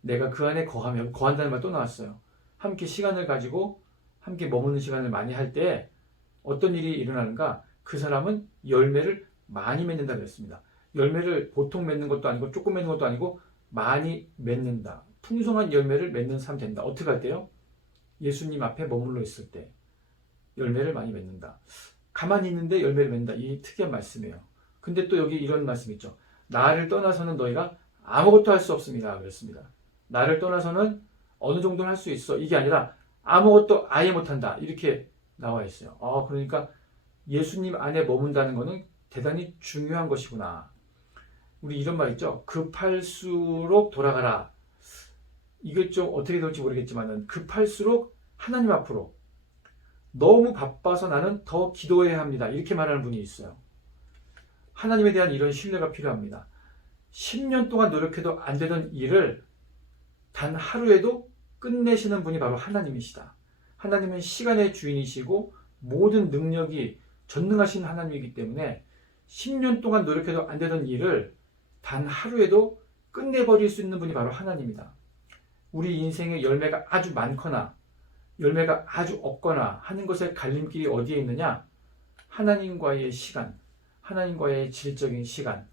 내가 그 안에 거하면, 거한다는 말 또 나왔어요. 함께 시간을 가지고 함께 머무는 시간을 많이 할 때 어떤 일이 일어나는가? 그 사람은 열매를 많이 맺는다고 했습니다. 열매를 보통 맺는 것도 아니고 조금 맺는 것도 아니고 많이 맺는다. 풍성한 열매를 맺는 사람 된다. 어떻게 할 때요? 예수님 앞에 머물러 있을 때 열매를 많이 맺는다. 가만히 있는데 열매를 맺는다. 이 특이한 말씀이에요. 근데 또 여기 이런 말씀 있죠. 나를 떠나서는 너희가 아무것도 할 수 없습니다. 그랬습니다. 나를 떠나서는 어느 정도는 할 수 있어. 이게 아니라 아무것도 아예 못한다. 이렇게 나와 있어요. 그러니까 예수님 안에 머문다는 것은 대단히 중요한 것이구나. 우리 이런 말 있죠. 급할수록 돌아가라. 이게 좀 어떻게 될지 모르겠지만 급할수록 하나님 앞으로, 너무 바빠서 나는 더 기도해야 합니다. 이렇게 말하는 분이 있어요. 하나님에 대한 이런 신뢰가 필요합니다. 10년 동안 노력해도 안 되던 일을 단 하루에도 끝내시는 분이 바로 하나님이시다. 하나님은 시간의 주인이시고 모든 능력이 전능하신 하나님이기 때문에 10년 동안 노력해도 안 되던 일을 단 하루에도 끝내버릴 수 있는 분이 바로 하나님이다. 우리 인생의 열매가 아주 많거나 열매가 아주 없거나 하는 것의 갈림길이 어디에 있느냐? 하나님과의 시간, 하나님과의 질적인 시간,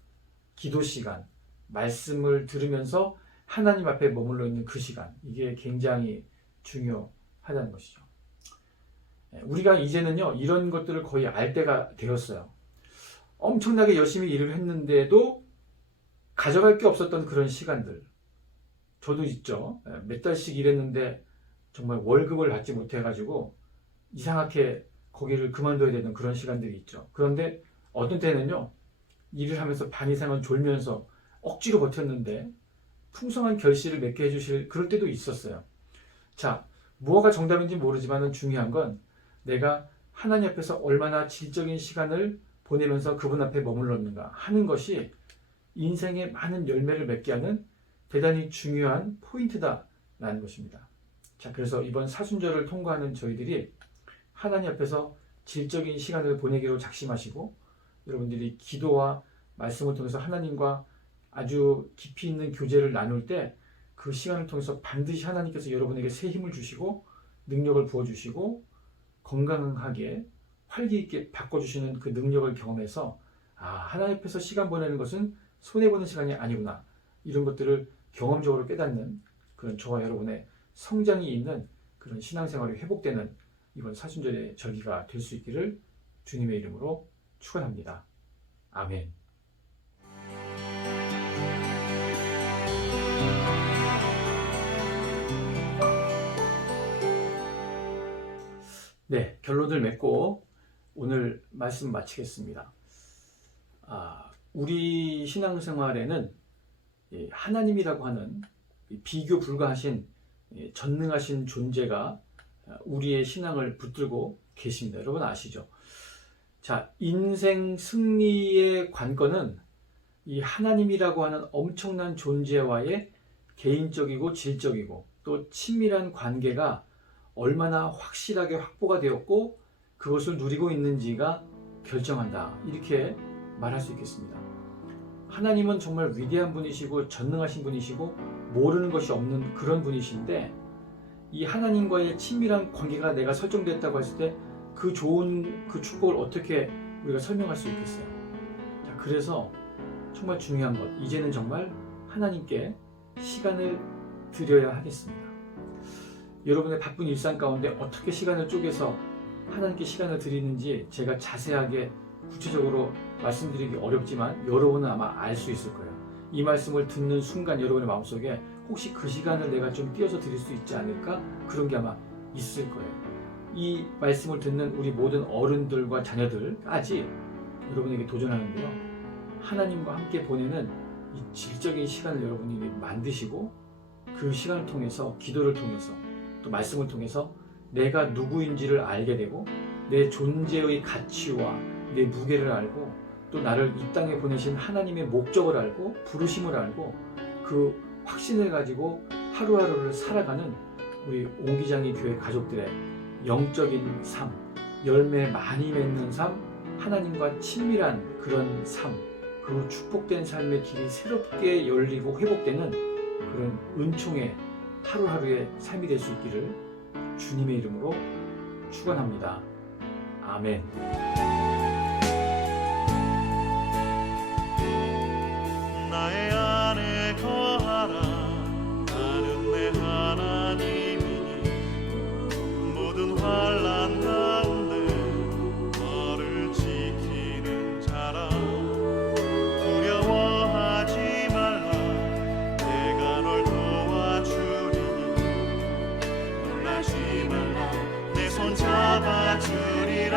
기도 시간, 말씀을 들으면서 하나님 앞에 머물러 있는 그 시간, 이게 굉장히 중요하다는 것이죠. 우리가 이제는요, 이런 것들을 거의 알 때가 되었어요. 엄청나게 열심히 일을 했는데도 가져갈 게 없었던 그런 시간들. 저도 있죠. 몇 달씩 일했는데 정말 월급을 받지 못해가지고 이상하게 거기를 그만둬야 되는 그런 시간들이 있죠. 그런데 어떤 때는요, 일을 하면서 반 이상은 졸면서 억지로 버텼는데 풍성한 결실을 맺게 해주실 그럴 때도 있었어요. 자, 무엇가 정답인지 모르지만 중요한 건 내가 하나님 앞에서 얼마나 질적인 시간을 보내면서 그분 앞에 머물렀는가 하는 것이 인생의 많은 열매를 맺게 하는 대단히 중요한 포인트다라는 것입니다. 자, 그래서 이번 사순절을 통과하는 저희들이 하나님 앞에서 질적인 시간을 보내기로 작심하시고 여러분들이 기도와 말씀을 통해서 하나님과 아주 깊이 있는 교제를 나눌 때 그 시간을 통해서 반드시 하나님께서 여러분에게 새 힘을 주시고 능력을 부어주시고 건강하게 활기 있게 바꿔주시는 그 능력을 경험해서 하나님 앞에서 시간 보내는 것은 손해보는 시간이 아니구나, 이런 것들을 경험적으로 깨닫는 그런 저와 여러분의 성장이 있는 그런 신앙생활이 회복되는 이번 사순절의 절기가 될 수 있기를 주님의 이름으로 축원합니다. 아멘. 네, 결론을 맺고 오늘 말씀 마치겠습니다. 우리 신앙생활에는 하나님이라고 하는 비교 불가하신 전능하신 존재가 우리의 신앙을 붙들고 계십니다. 여러분 아시죠? 자, 인생 승리의 관건은 이 하나님이라고 하는 엄청난 존재와의 개인적이고 질적이고 또 친밀한 관계가 얼마나 확실하게 확보가 되었고 그것을 누리고 있는지가 결정한다, 이렇게 말할 수 있겠습니다. 하나님은 정말 위대한 분이시고 전능하신 분이시고 모르는 것이 없는 그런 분이신데 이 하나님과의 친밀한 관계가 내가 설정됐다고 했을 때 그 좋은 그 축복을 어떻게 우리가 설명할 수 있겠어요? 자, 그래서 정말 중요한 것, 이제는 정말 하나님께 시간을 드려야 하겠습니다. 여러분의 바쁜 일상 가운데 어떻게 시간을 쪼개서 하나님께 시간을 드리는지 제가 자세하게 구체적으로 말씀드리기 어렵지만 여러분은 아마 알 수 있을 거예요. 이 말씀을 듣는 순간 여러분의 마음속에 혹시 그 시간을 내가 좀 띄어서 드릴 수 있지 않을까? 그런 게 아마 있을 거예요. 이 말씀을 듣는 우리 모든 어른들과 자녀들까지 여러분에게 도전하는데요. 하나님과 함께 보내는 이 질적인 시간을 여러분이 만드시고 그 시간을 통해서 기도를 통해서 또 말씀을 통해서 내가 누구인지를 알게 되고 내 존재의 가치와 내 무게를 알고 또 나를 이 땅에 보내신 하나님의 목적을 알고 부르심을 알고 그 확신을 가지고 하루하루를 살아가는 우리 옹기장이 교회 가족들의 영적인 삶, 열매 많이 맺는 삶, 하나님과 친밀한 그런 삶, 그 축복된 삶의 길이 새롭게 열리고 회복되는 그런 은총의 하루하루의 삶이 될 수 있기를 주님의 이름으로 축원합니다. 아멘. 나의 안에 거하라. 나는 내 하나님이니 모든 환난 가운데 너를 지키는 자라. 두려워하지 말라. 내가 널 도와주리니 놀라지 말라. 내 손 잡아주리라.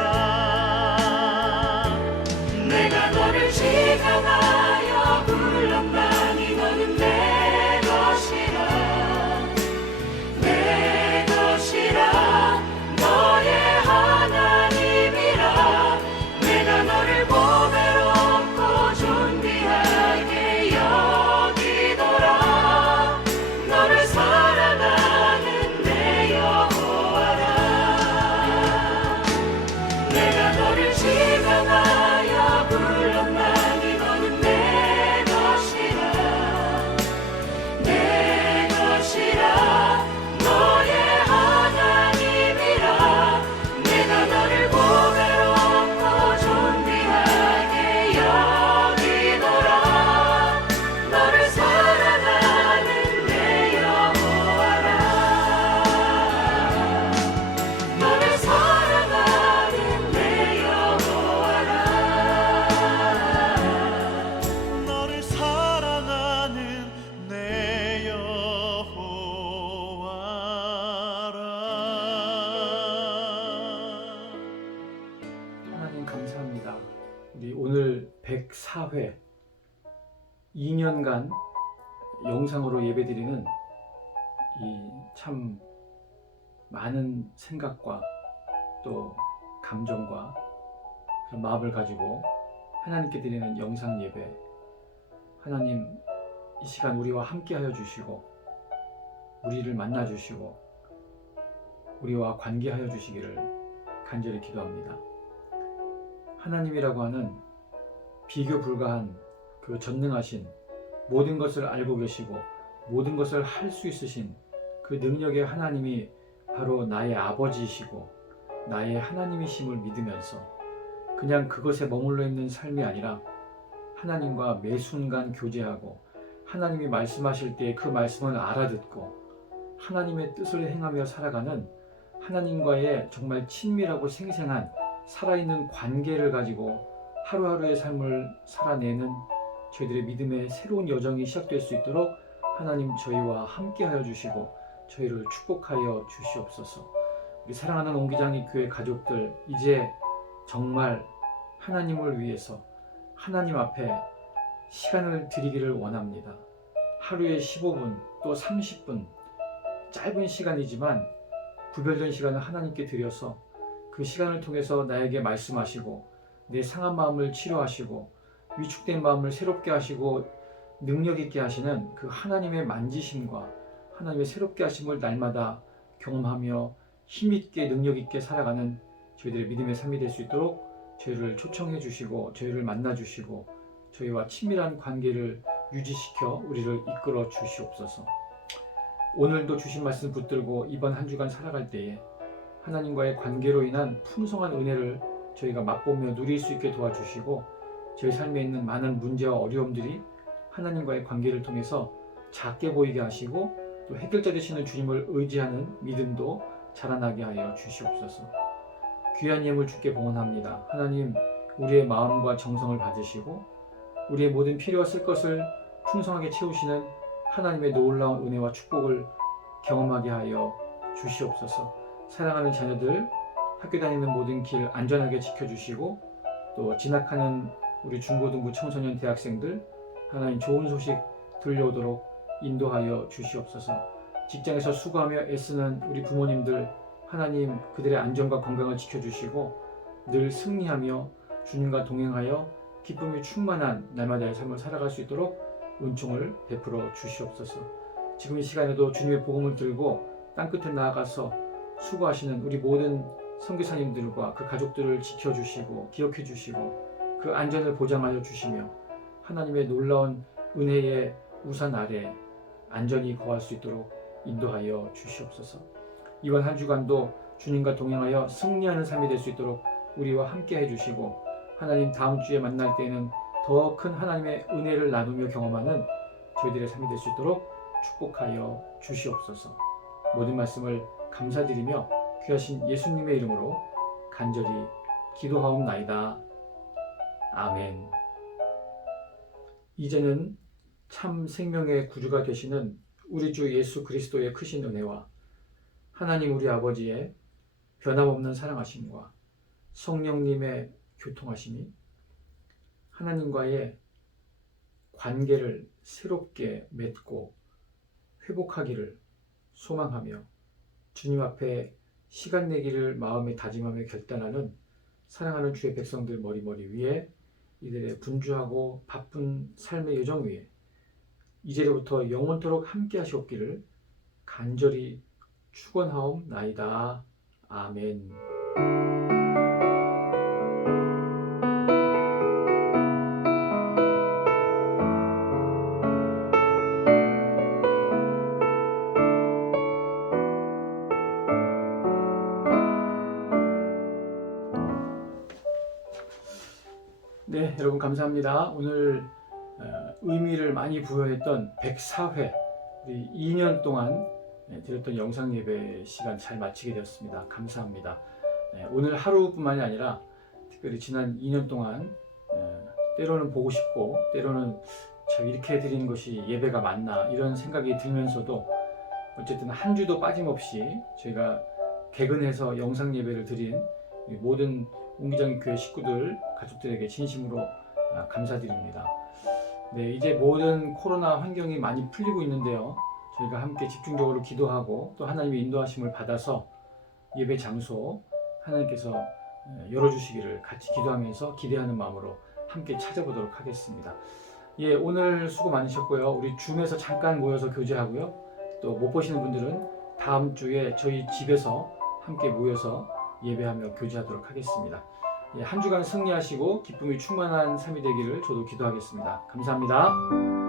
104회 2년간 영상으로 예배드리는 이 참 많은 생각과 또 감정과 그런 마음을 가지고 하나님께 드리는 영상 예배, 하나님 이 시간 우리와 함께 하여 주시고 우리를 만나 주시고 우리와 관계하여 주시기를 간절히 기도합니다. 하나님이라고 하는 비교 불가한 그 전능하신, 모든 것을 알고 계시고 모든 것을 할 수 있으신 그 능력의 하나님이 바로 나의 아버지이시고 나의 하나님이심을 믿으면서 그냥 그것에 머물러 있는 삶이 아니라 하나님과 매 순간 교제하고 하나님이 말씀하실 때 그 말씀을 알아듣고 하나님의 뜻을 행하며 살아가는 하나님과의 정말 친밀하고 생생한 살아있는 관계를 가지고 하루하루의 삶을 살아내는 저희들의 믿음의 새로운 여정이 시작될 수 있도록 하나님 저희와 함께하여 주시고 저희를 축복하여 주시옵소서. 우리 사랑하는 옹기장이 교회 가족들, 이제 정말 하나님을 위해서 하나님 앞에 시간을 드리기를 원합니다. 하루에 15분 또 30분 짧은 시간이지만 구별된 시간을 하나님께 드려서 그 시간을 통해서 나에게 말씀하시고 내 상한 마음을 치료하시고 위축된 마음을 새롭게 하시고 능력 있게 하시는 그 하나님의 만지심과 하나님의 새롭게 하심을 날마다 경험하며 힘있게 능력 있게 살아가는 저희들의 믿음의 삶이 될 수 있도록 저희를 초청해 주시고 저희를 만나 주시고 저희와 친밀한 관계를 유지시켜 우리를 이끌어 주시옵소서. 오늘도 주신 말씀 붙들고 이번 한 주간 살아갈 때에 하나님과의 관계로 인한 풍성한 은혜를 저희가 맛보며 누릴 수 있게 도와주시고 저희 삶에 있는 많은 문제와 어려움들이 하나님과의 관계를 통해서 작게 보이게 하시고 또 해결자 되시는 주님을 의지하는 믿음도 자라나게 하여 주시옵소서. 귀한 예물 주께 봉헌합니다. 하나님, 우리의 마음과 정성을 받으시고 우리의 모든 필요와 쓸 것을 풍성하게 채우시는 하나님의 놀라운 은혜와 축복을 경험하게 하여 주시옵소서. 사랑하는 자녀들, 학교 다니는 모든 길 안전하게 지켜주시고 또 진학하는 우리 중고등부 청소년 대학생들 하나님 좋은 소식 들려오도록 인도하여 주시옵소서. 직장에서 수고하며 애쓰는 우리 부모님들 하나님 그들의 안전과 건강을 지켜주시고 늘 승리하며 주님과 동행하여 기쁨이 충만한 날마다의 삶을 살아갈 수 있도록 은총을 베풀어 주시옵소서. 지금 이 시간에도 주님의 복음을 들고 땅끝에 나아가서 수고하시는 우리 모든 선교사님들과 그 가족들을 지켜주시고 기억해 주시고 그 안전을 보장하여 주시며 하나님의 놀라운 은혜의 우산 아래 안전히 거할 수 있도록 인도하여 주시옵소서. 이번 한 주간도 주님과 동행하여 승리하는 삶이 될 수 있도록 우리와 함께 해주시고 하나님 다음 주에 만날 때에는 더 큰 하나님의 은혜를 나누며 경험하는 저희들의 삶이 될 수 있도록 축복하여 주시옵소서. 모든 말씀을 감사드리며 귀하신 예수님의 이름으로 간절히 기도하옵나이다. 아멘. 이제는 참 생명의 구주가 되시는 우리 주 예수 그리스도의 크신 은혜와 하나님 우리 아버지의 변함없는 사랑하심과 성령님의 교통하심이 하나님과의 관계를 새롭게 맺고 회복하기를 소망하며 주님 앞에 시간 내기를 마음에 다짐하며 결단하는 사랑하는 주의 백성들 머리머리 위에 이들의 분주하고 바쁜 삶의 여정 위에 이제로부터 영원토록 함께 하시옵기를 간절히 축원하옵나이다. 아멘. 네, 여러분 감사합니다. 오늘 의미를 많이 부여했던 104회 우리 2년 동안 드렸던 영상 예배 시간 잘 마치게 되었습니다. 감사합니다. 오늘 하루뿐만이 아니라 특별히 지난 2년 동안 때로는 보고 싶고 때로는 참 이렇게 드리는 것이 예배가 맞나 이런 생각이 들면서도 어쨌든 한 주도 빠짐없이 저희가 개근해서 영상 예배를 드린 모든 옹기장 교회 식구들 가족들에게 진심으로 감사드립니다. 네, 이제 모든 코로나 환경이 많이 풀리고 있는데요. 저희가 함께 집중적으로 기도하고 또 하나님의 인도하심을 받아서 예배 장소 하나님께서 열어주시기를 같이 기도하면서 기대하는 마음으로 함께 찾아보도록 하겠습니다. 예, 오늘 수고 많으셨고요. 우리 줌에서 잠깐 모여서 교제하고요. 또 못 보시는 분들은 다음 주에 저희 집에서 함께 모여서 예배하며 교제하도록 하겠습니다. 예, 한 주간 승리하시고 기쁨이 충만한 삶이 되기를 저도 기도하겠습니다. 감사합니다.